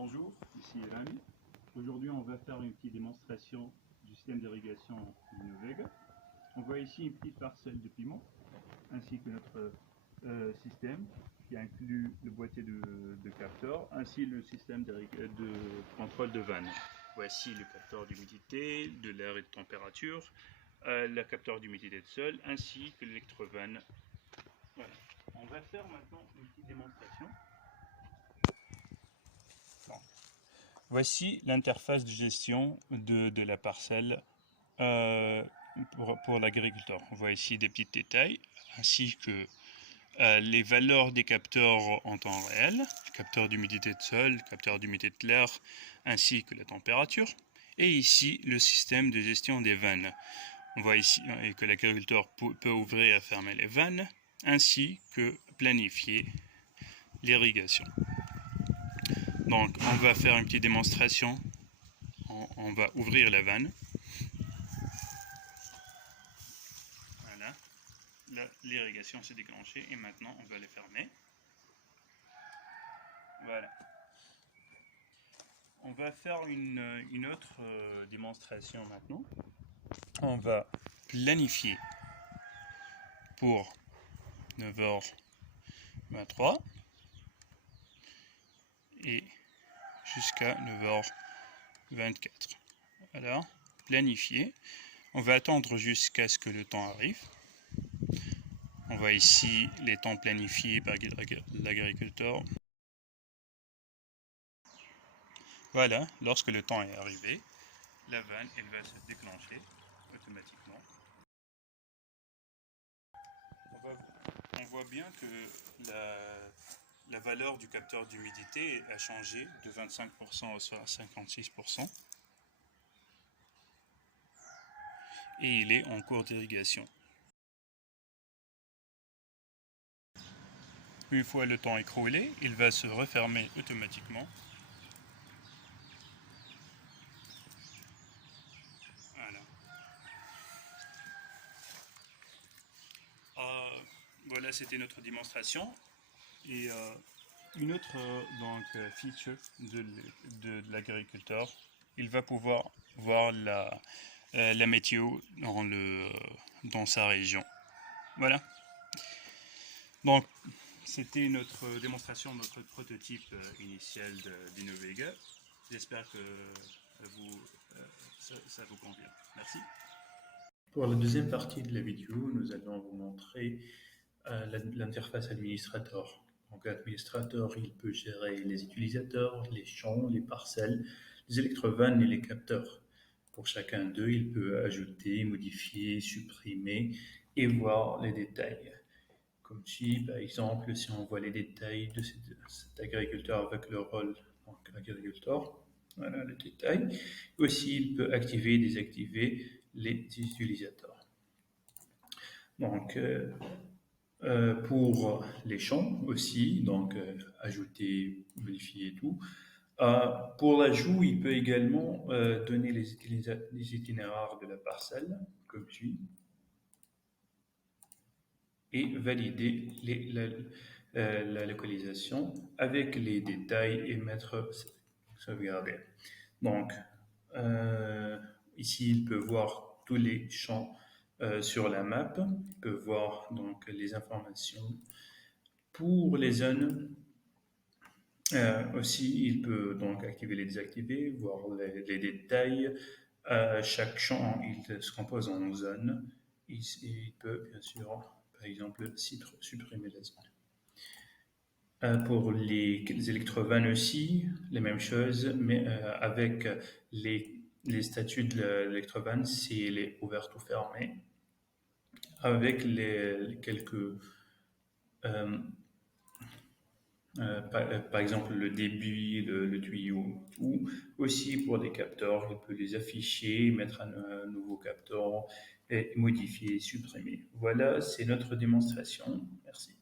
Bonjour, ici Rami. Aujourd'hui, on va faire une petite démonstration du système d'irrigation Innovega. On voit ici une petite parcelle de piment, ainsi que notre système qui inclut le boîtier de capteur, ainsi le système de contrôle de vanne. Voici le capteur d'humidité, de l'air et de température, le capteur d'humidité de sol, ainsi que l'électrovanne. Voilà. On va faire maintenant une petite démonstration. Voici l'interface de gestion de la parcelle pour l'agriculteur. On voit ici des petits détails, ainsi que les valeurs des capteurs en temps réel, le capteur d'humidité de sol, le capteur d'humidité de l'air, ainsi que la température. Et ici, le système de gestion des vannes. On voit ici que l'agriculteur peut ouvrir et fermer les vannes, ainsi que planifier l'irrigation. Donc, on va faire une petite démonstration. On va ouvrir la vanne. Voilà. L'irrigation s'est déclenchée et maintenant, on va les fermer. Voilà. On va faire une autre démonstration maintenant. On va planifier pour 9h23 et jusqu'à 9h24. Voilà, planifier. On va attendre jusqu'à ce que le temps arrive. On voit ici les temps planifiés par l'agriculteur. Voilà, lorsque le temps est arrivé, la vanne elle va se déclencher automatiquement. On voit bien que la valeur du capteur d'humidité a changé de 25% à 56%. Et il est en cours d'irrigation. Une fois le temps écoulé, il va se refermer automatiquement. Voilà. Voilà, c'était notre démonstration. Et une autre feature de l'agriculteur, il va pouvoir voir la météo dans sa région. Voilà. Donc, c'était notre démonstration de notre prototype initial d'Innovega. J'espère que ça vous convient. Merci. Pour la deuxième partie de la vidéo, nous allons vous montrer l'interface administrateur. Donc l'administrateur, il peut gérer les utilisateurs, les champs, les parcelles, les électrovannes et les capteurs. Pour chacun d'eux, il peut ajouter, modifier, supprimer et voir les détails. Comme si, par exemple, si on voit les détails de cet agriculteur avec le rôle agriculteur, voilà le détail. Aussi, il peut activer et désactiver les utilisateurs. Donc, pour les champs aussi, donc ajouter, modifier et tout. Pour l'ajout, il peut également donner les itinéraires de la parcelle, comme suit, et valider la localisation avec les détails et mettre sauvegarder. Donc, ici, il peut voir tous les champs sur la map. Il peut voir donc les informations pour les zones. Aussi, il peut donc activer et désactiver, voir les détails. Chaque champ, il se compose en zones. Il peut bien sûr, par exemple, supprimer la zone. Pour les électrovannes aussi, les mêmes choses, mais avec les statuts de l'électrovanne, si elle est ouverte ou fermée, avec quelques par exemple le débit, le tuyau, ou aussi pour les capteurs, il peut les afficher, mettre un nouveau capteur et modifier, supprimer. Voilà, c'est notre démonstration. Merci.